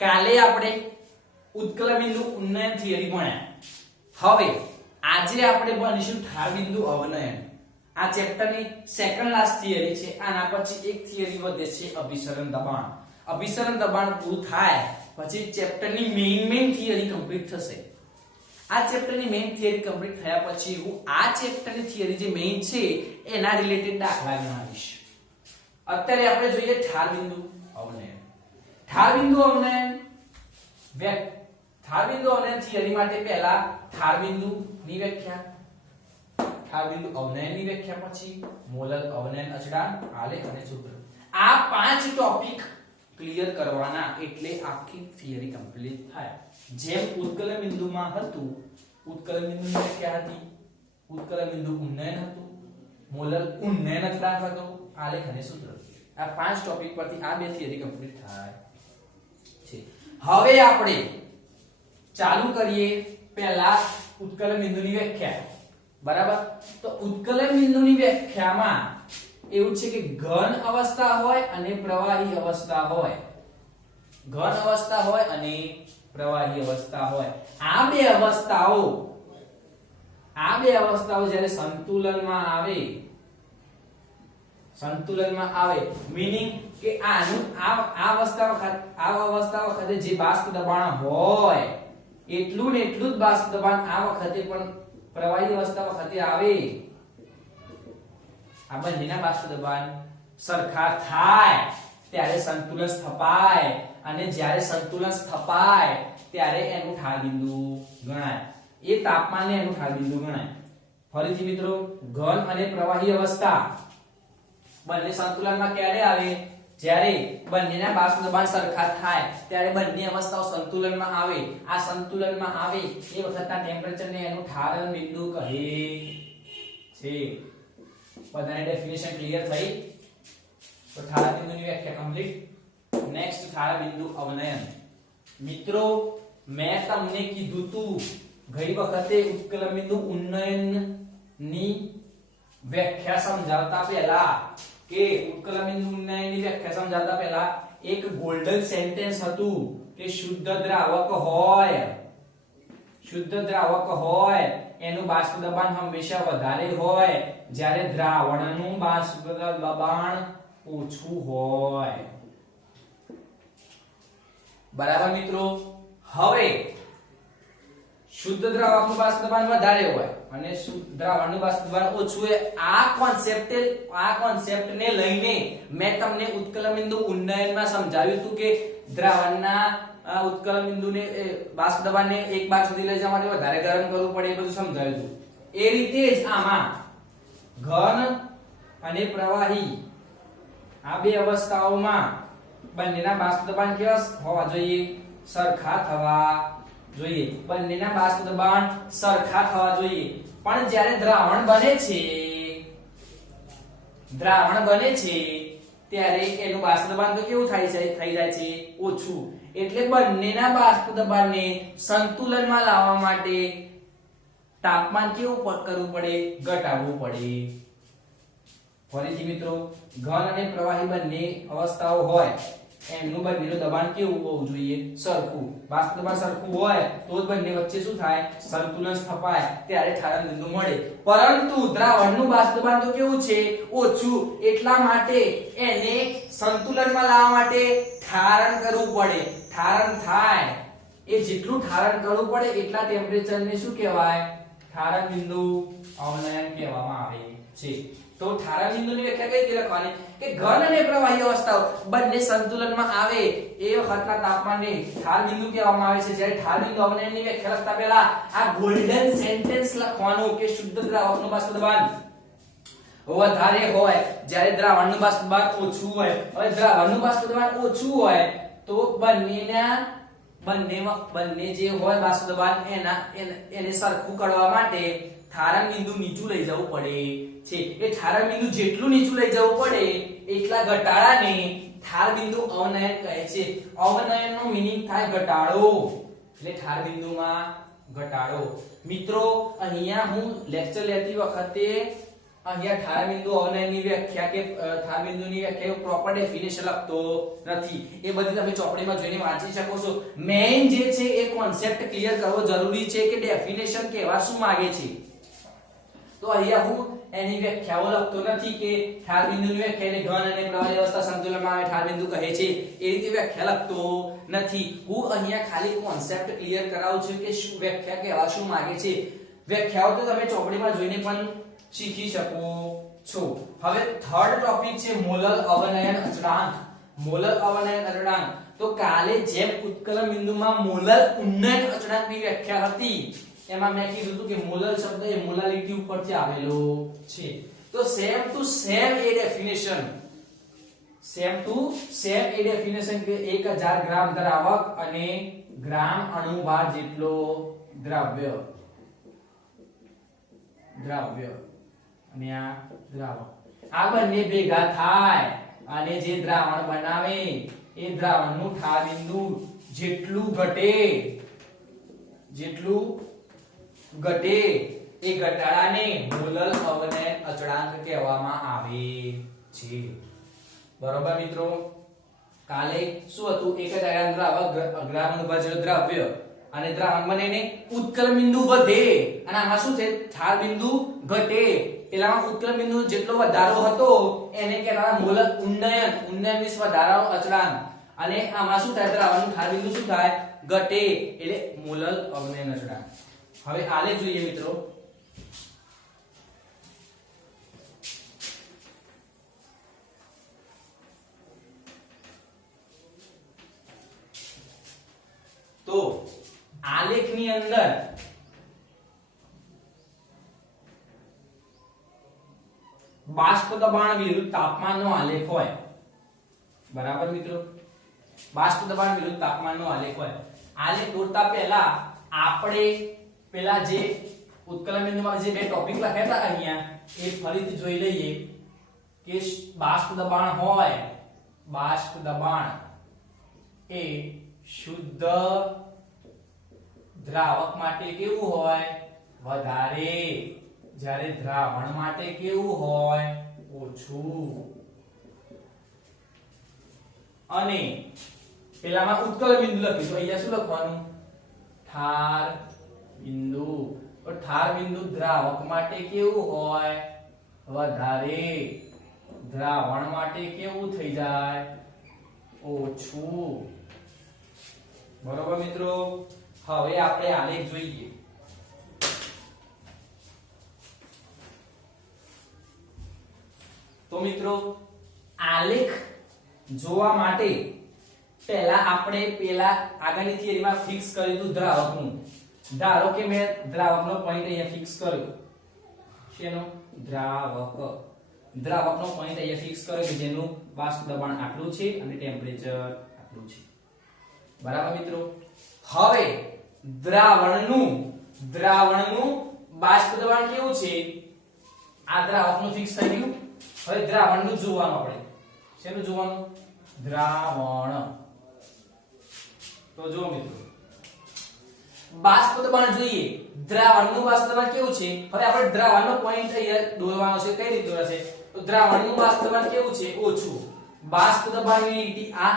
કાલે આપણે ઉત્કલ બિંદુ ઉન્નયન થિયરી ભણ્યા। હવે આજે આપણે ભણીશું ઠાર બિંદુ અવનયન। આ ચેપ્ટરની સેકન્ડ લાસ્ટ થિયરી છે। આના પછી એક થિયરી વધે છે અભિસરણ દબાણ। અભિસરણ દબાણ પૂરું થાય પછી ચેપ્ટરની મેઇન થિયરી કમ્પ્લીટ થશે। આ ચેપ્ટરની મેઇન થિયરી કમ્પ્લીટ થયા પછી હું આ ચેપ્ટરની થિયરી જે મેઇન છે એના રિલેટેડ દાખલા ગણાવીશ। અત્યારે આપણે જોઈએ ઠાર બિંદુ અવનયન। ઠાર બિંદુ અવનયન થિયરી માટે પહેલા ઠાર બિંદુની વ્યાખ્યા, ઠાર બિંદુ અવનયનની વ્યાખ્યા, પછી મોલર અવનયન અચળાંક, આલેખ અને સૂત્ર। આ 5 ટોપિક ક્લિયર કરવાના એટલે આખી થિયરી કમ્પ્લીટ થાય। જેમ ઉત્કલ બિંદુમાં હતું, ઉત્કલ બિંદુની વ્યાખ્યા હતી, ઉત્કલ બિંદુ ઉન્નયન હતું, મોલર ઉન્નયન અચળાંક હતો, આલેખ અને સૂત્ર। આ 5 ટોપિક પરથી આ બે થિયરી કમ્પ્લીટ થાય છે। હવે આપણે ચાલુ કરીએ પહેલા ઉત્કલ બિંદુની વ્યાખ્યા, બરાબર। તો ઉત્કલ બિંદુની વ્યાખ્યામાં એવું છે કે ઘન અવસ્થા હોય અને પ્રવાહી અવસ્થા હોય, ઘન અવસ્થા હોય અને પ્રવાહી અવસ્થા હોય। આ બે અવસ્થાઓ જ્યારે સંતુલનમાં આવે મીનિંગ કે આનું આ અવસ્થા વખતે જે બાષ્પ દબાણ હોય એટલું ને એટલું જ બાષ્પ દબાણ આ વખતે પણ પ્રવાહી અવસ્થા વખતે આવે। આ બંનેના બાષ્પ દબાણ સરખા થાય ત્યારે સંતુલન સ્થપાય, અને જ્યારે સંતુલન સ્થપાય ત્યારે એનું ઠાર બિંદુ ગણાય। એ તાપમાને એનું ઠાર બિંદુ ગણાય। ફરીથી મિત્રો, ઘન અને પ્રવાહી અવસ્થા બંને સંતુલનમાં ક્યારે આવે? જ્યારે બંનેના બાષ્પ દબાણ સરખા થાય ત્યારે બંને અવસ્થાઓ સંતુલનમાં આવે। આ સંતુલનમાં આવે એ વખતના ટેમ્પરેચરને એનું ઠારણ બિંદુ કહે છે। બધાને ડેફિનેશન ક્લિયર થઈ? તો ઠાર બિંદુની વ્યાખ્યા કમ્પ્લીટ। નેક્સ્ટ ઠાર બિંદુ અવનયન। મિત્રો, મેં તમને કીધું તું ગઈ વખતે ઉત્કલ બિંદુ ઉન્નયનની વ્યાખ્યા સમજાવતા પહેલા કે ઉત્કલ બિંદુ ઉન્નયનની વ્યાખ્યા સમજાવતા પહેલા એક ગોલ્ડન સેન્ટેન્સ હતું કે શુદ્ધ દ્રાવક હોય એનું બાષ્પ દબાણ હંમેશા વધારે હોય જ્યારે દ્રાવણનું બાષ્પ દબાણ ઓછું હોય, બરાબર મિત્રો। હવે શુદ્ધ દ્રાવકનું બાષ્પ દબાણ વધારે હોય અને દ્રાવણનું બાષ્પ દબાણ ઓછું હોય, આ કોન્સેપ્ટને લઈને મેં તમને ઉત્કલ બિંદુ ઉન્નયનમાં સમજાવ્યું હતું કે દ્રાવણના ઉત્કલ બિંદુને બાષ્પ દબાણને 1 bar સુધી લઈ જવા માટે વધારે ગરમ કરવું પડે, એ બધું સમજાવ્યું હતું। એ રીતે જ આમાં ઘન અને પ્રવાહી આ બે અવસ્થાઓમાં બંનેના બાષ્પ દબાણ કેવા હોવા જોઈએ? સરખા થવા જોઈએ। બંનેના બાષ્પ દબાણ સરખા થવા જોઈએ। પણ જ્યારે દ્રાવણ બને છે ત્યારે એનું બાષ્પ દબાણ તો કેવું થઈ જાય છે? ઓછું। એટલે બંનેના બાષ્પ દબાણને સંતુલનમાં લાવવા માટે તાપમાન કેવું કરવું પડે? ઘટાડવું પડે। ફરીથી મિત્રો, ઘન અને પ્રવાહી બંને અવસ્થાઓ હોય એમનું બંનેનું દબાણ કેવું હોવું જોઈએ? સરખું। બાષ્પ દબાણ સરખું હોય તો જ બંને વચ્ચે શું થાય? સંતુલન સ્થપાય, ત્યારે ઠારણ બિંદુ મળે। પરંતુ દ્રાવણનું બાષ્પ દબાણ તો કેવું છે? ઓછું। એટલા માટે એને સંતુલનમાં લાવવા માટે ઠારણ કરવું પડે। ઠારણ થાય એ જેટલું ઠારણ કરવું પડે એટલા ટેમ્પરેચરને શું કહેવાય? ઠારણ બિંદુ અવનયન કહેવામાં આવે છે। તો ઠારણ બિંદુની વ્યાખ્યા કઈ રીતે લખવાની? કે ઘન અને પ્રવાહી અવસ્થાઓ બંને સંતુલનમાં આવે એ વખતના તાપમાનને ઠાર બિંદુ કહેવામાં આવે છે। જ્યારે ઠાર બિંદુ અવનયનની વ્યાખ્યા લખતા પહેલા આ ગોલ્ડન સેન્ટેન્સ લખવાનું કે શુદ્ધ દ્રાવકનું બાષ્પ દબાણ વધારે હોય જ્યારે દ્રાવણનું બાષ્પ દબાણ ઓછું હોય। હવે દ્રાવણનું બાષ્પ દબાણ ઓછું હોય તો બંને જે હોય બાષ્પ દબાણ એને સરખું કરવા માટે ઠારણ બિંદુ નીચું લઈ જવું પડે છે। એ ઠારણ બિંદુ જેટલું નીચું લઈ જવું પડે એટલા ઘટાડાને ઠાર બિંદુ અવનયન કહે છે। અવનયનનો મીનિંગ થાય ઘટાડો, એટલે ઠાર બિંદુમાં ઘટાડો। મિત્રો, અહીંયા હું લેક્ચર લેતી વખતે અહીંયા ઠાર બિંદુ અવનયની વ્યાખ્યા કે ઠાર બિંદુની વ્યાખ્યા પ્રોપર ડેફિનેશન લખતો નથી. એ બધી તમે ચોપડીમાં જોઈને વાંચી શકો છો. મેઈન જે છે એ કોન્સેપ્ટ ક્લિયર કરવો જરૂરી છે કે ડેફિનેશન કહેવા શું માંગે છે. તો અહીંયા હું એની વ્યાખ્યાઓ લખતો નથી કે ઠાર બિંદુની વ્યાખ્યા એટલે ઘન અને પ્રવાહી અવસ્થા સંતુલનમાં આવે ઠાર બિંદુ કહે છે એ રીતે વ્યાખ્યા લખતો નથી. હું અહીંયા ખાલી કોન્સેપ્ટ ક્લિયર કરાવું છું કે શું વ્યાખ્યા કહેવા શું માંગે છે. વ્યાખ્યાઓ તો તમે ચોપડીમાં જોઈને પણ શીખી શકો છો. હવે થર્ડ ટોપિક છે મોલર અવનયન અચળાંક. મોલર અવનયન અચળાંક તો કાલે જેમ ઉત્કલન બિંદુમાં મોલર ઉન્નયન અચળાંકની વ્યાખ્યા હતી એમાં મેં કીધું હતું કે મોલર શબ્દ એ મોલાલિટી ઉપરથી આવેલો છે. તો સેમ ટુ સેમ એ ડેફિનેશન કે 1000 ગ્રામ દ્રાવક અને ગ્રામ અણુભાર જેટલો દ્રવ્ય અને આ દ્રાવક આ બંને ભેગા થાય અને જે દ્રાવણ બનાવે એ દ્રાવણનું ઠાર બિંદુ જેટલું ઘટે એ ઘટાડાને મોલર અવનયન અચળાંક કહેવામાં આવે છે. બરોબર મિત્રો. કાલે શું હતું 1000 દ્રાવક ગ્રામ અણુભાર જેટલો દ્રવ્ય અને દ્રાવણ બને ને ઉત્કલન બિંદુ વધે અને આમાં શું છે ઠાર બિંદુ ઘટે. પેલામાં ઉત્કલન બિંદુ જેટલો વધારો હતો એને કહેવાય મોલર ઉન્નયન મીન્સ વધારાનો અચળાંક અને આમાં શું થાય દ્રાવણનું ઠાર બિંદુ શું થાય ઘટે એટલે મોલર અવનયન અચળાંક. હવે આલેખ જોઈએ મિત્રો. તો આલેખની અંદર બાષ્પ દબાણ વિરુદ્ધ તાપમાનનો આલેખ હોય. બરાબર મિત્રો. બાષ્પ દબાણ વિરુદ્ધ તાપમાનનો આલેખ હોય. આલેખ દોરતા પહેલા આપણે પેલા જે ઉત્કલન બિંદુમાં જે બે ટોપિક લખ્યા હતા અહીંયા એ ફરીથી જોઈ લઈએ કે બાષ્પ દબાણ હોય. બાષ્પ દબાણ એ શુદ્ધ દ્રાવક માટે કેવું હોય વધારે, જ્યારે દ્રાવણ માટે કેવું હોય ઓછું. અને પેલામાં ઉત્કલન બિંદુ લખ્યું તો અહીંયા શું લખવાનું ઠાર બિંદુ. તો ઠાર બિંદુ દ્રાવક માટે કેવું હોય વધારે, દ્રાવણ માટે કેવું થઈ જાય ઓછું. બરોબર મિત્રો. હવે આપણે આલેખ જોઈએ. તો મિત્રો આલેખ જોવા માટે પહેલા આપણે પેલા આગળની થિયરીમાં ફિક્સ કરી દીધું દ્રાવકનું. ધારો કે મેં દ્રાવકનો પોઈન્ટ અહીંયા ફિક્સ કર્યો. શેનો દ્રાવકનો પોઈન્ટ અહીંયા ફિક્સ કર્યો કે જેનું બાષ્પ દબાણ આટલું છે અને ટેમ્પરેચર આટલું છે. બરાબર મિત્રો. હવે દ્રાવણનું બાષ્પ દબાણ કેવું છે આ દ્રાવકનું ફિક્સ થઈ ગયું. હવે દ્રાવણનું જોવાનું આપણે. શેનું જોવાનું દ્રાવણ. તો જો મિત્રો બાષ્પ દબાણ જોઈએ. દ્રાવણનું બાષ્પ દબાણ કેવું છે. હવે આપણે દ્રાવણનો પોઈન્ટ અહીંયા દોરવાનો છે. કઈ રીતે દોરાશે તો દ્રાવણનું બાષ્પ દબાણ કેવું છે ઓછું. બાષ્પ દબાણની લીટી આ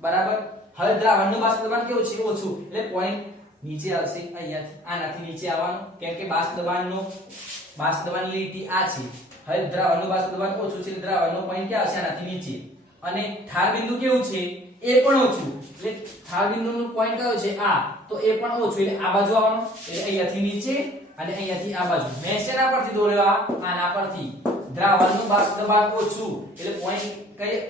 બરાબર. હવે દ્રાવણનું બાષ્પ દબાણ કેવું છે ઓછું એટલે પોઈન્ટ નીચે આવશે. અહીંયાથી આનાથી નીચે આવવાનું કેમ કે બાષ્પ દબાણની લીટી આ છે. હવે દ્રાવણનું બાષ્પ દબાણ ઓછું છે એટલે દ્રાવણનો પોઈન્ટ ક્યાં આવશે આનાથી નીચે. અને ઠાર બિંદુ કેવું છે એ પણ ઓછું એટલે ઠાર બિંદુનું પોઈન્ટ કયો છે આ તો એ પણ ઓછું એટલે આ બાજુ આવવાનું. એટલે અહીંયાથી નીચે અને અહીંયાથી આ બાજુ. મેં શેના પરથી દોર્યો આના પરથી. દ્રાવણનું બાષ્પ દબાણ ઓછું એટલે પોઈન્ટ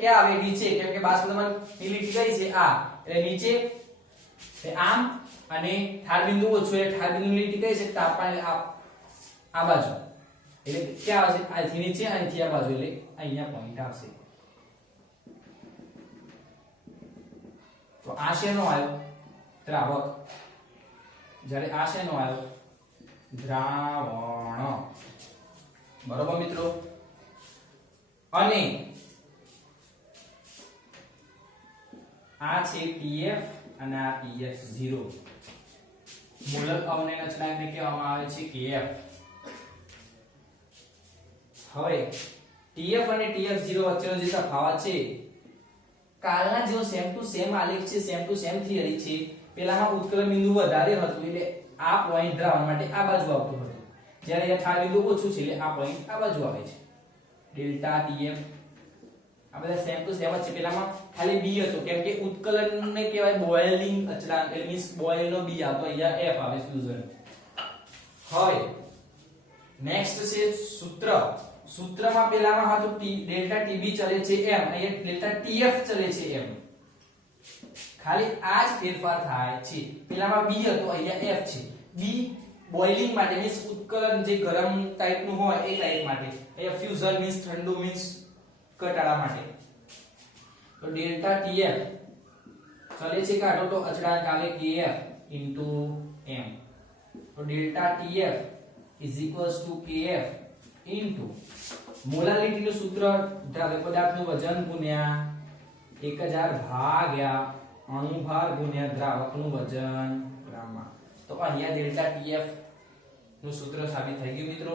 ક્યાં આવે નીચે કેમ કે બાષ્પ દબાણની લીટી કઈ છે આ એટલે નીચે આમ. અને ઠાર બિંદુ ઓછું એટલે ઠાર બિંદુની લીટી કઈ છે તાપમાન આ બાજુ એટલે ક્યાં આવશે અહીંથી નીચે અહીંથી આ બાજુ એટલે અહીંયા પોઈન્ટ આવશે. તો આ શેનો આવ્યો દ્રાવક, જ્યારે આ શેનો આવ્યો દ્રાવણ. બરોબર મિત્રો. અને આ છે PF અને આ PF0. મોલર અવનયન અચળાંકને કહેવામાં આવે છે KF. હવે TF અને TF0 વચ્ચેનો જે તફાવત છે કાલના જેવો સેમ ટુ સેમ આલેખ છે, સેમ ટુ સેમ થિયરી છે. પેલામાં ઉત્કલન બિંદુ વધારે હતું એટલે આ પોઈન્ટ ધરાવવા માટે આ બાજુ આવતું હતું, જ્યારે અહીંયા ઠાર બિંદુ ઓછું છે એટલે આ પોઈન્ટ આ બાજુ આવે છે. ડેલ્ટા TF આ બધા સેમ ટુ સેમ જ છે. પેલામાં ખાલી b હતો કેમ કે ઉત્કલનને કહેવાય બોઇલિંગ અચળાંક, એટલે મીન્સ બોઇલ નો b આવતો, અહીંયા f આવે ફ્યુઝન. હવે નેક્સ્ટ છે સૂત્ર. સૂત્રમાં પેલામાં હતું ડેલ્ટા TB ચલે છે m, અહીંયા ડેલ્ટા TF ચલે છે m. ખાલી આ જ ફેરફાર થાય છે. પેલામાં b હતો, અહીંયા f છે. b બોઇલિંગ માટે મીન્સ ઉત્કલન જે ગરમ ટાઈપનું હોય એ ટાઈપ માટે, અહીંયા ફ્યુઝન મીન્સ ઠંડુ મીન્સ ઘટાડા માટે. તો ડેલ્ટા TF ચલે છે કાઢો તો અચળાંક આવે kf m. તો ડેલ્ટા TF kf મોલારિટી નું સૂત્ર પદાર્થનું વજન ગુણ્યા 1000 ભાગ્યા અણુભાર ગુણ્યા દ્રાવકનું વજન ગ્રામમાં. તો અહીંયા ડેલ્ટા TF નું સૂત્ર સાબિત થઈ ગયું મિત્રો.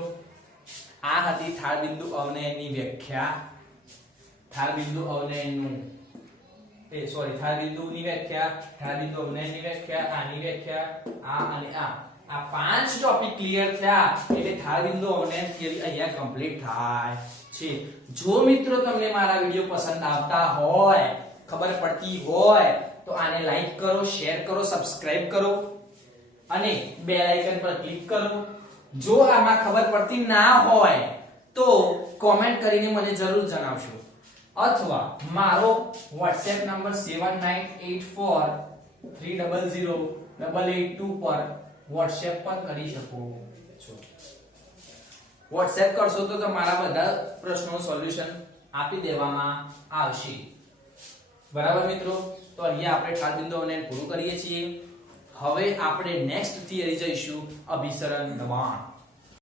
આ હતી ઠાર બિંદુ અવનયનની વ્યાખ્યા. ઠાર બિંદુ અવનયનનું ઠાર બિંદુની વ્યાખ્યા, ઠાર બિંદુ અવનયનની વ્યાખ્યા, આની વ્યાખ્યા, આ અને આ પાંચ ટોપિક ક્લિયર થયા એટલે ઠાર બિંદુ અવનયન થિયરી અહીંયા કમ્પ્લીટ થાય છે. જો મિત્રો તમને મારા વિડિયો પસંદ આવતા હોય, ખબર પડતી હોય તો આને લાઈક કરો, શેર કરો, સબસ્ક્રાઇબ કરો અને બેલ આઇકન પર ક્લિક કરો. જો આમાં ખબર પડતી ના હોય તો કોમેન્ટ કરીને મને જરૂર જણાવશો, અથવા મારો WhatsApp નંબર 7984300882 પર WhatsApp પર કરી શકો છો. WhatsApp કરશો તો તમારા બધા પ્રશ્નોનું સોલ્યુશન આપી દેવામાં આવશે. બરાબર મિત્રો, તો અહીંયા આપણે ઠાર બિંદુ અવનયન પૂરું કરીએ છીએ. હવે આપણે નેક્સ્ટ થિયરી જઈશું, અભિસરણ દબાણ.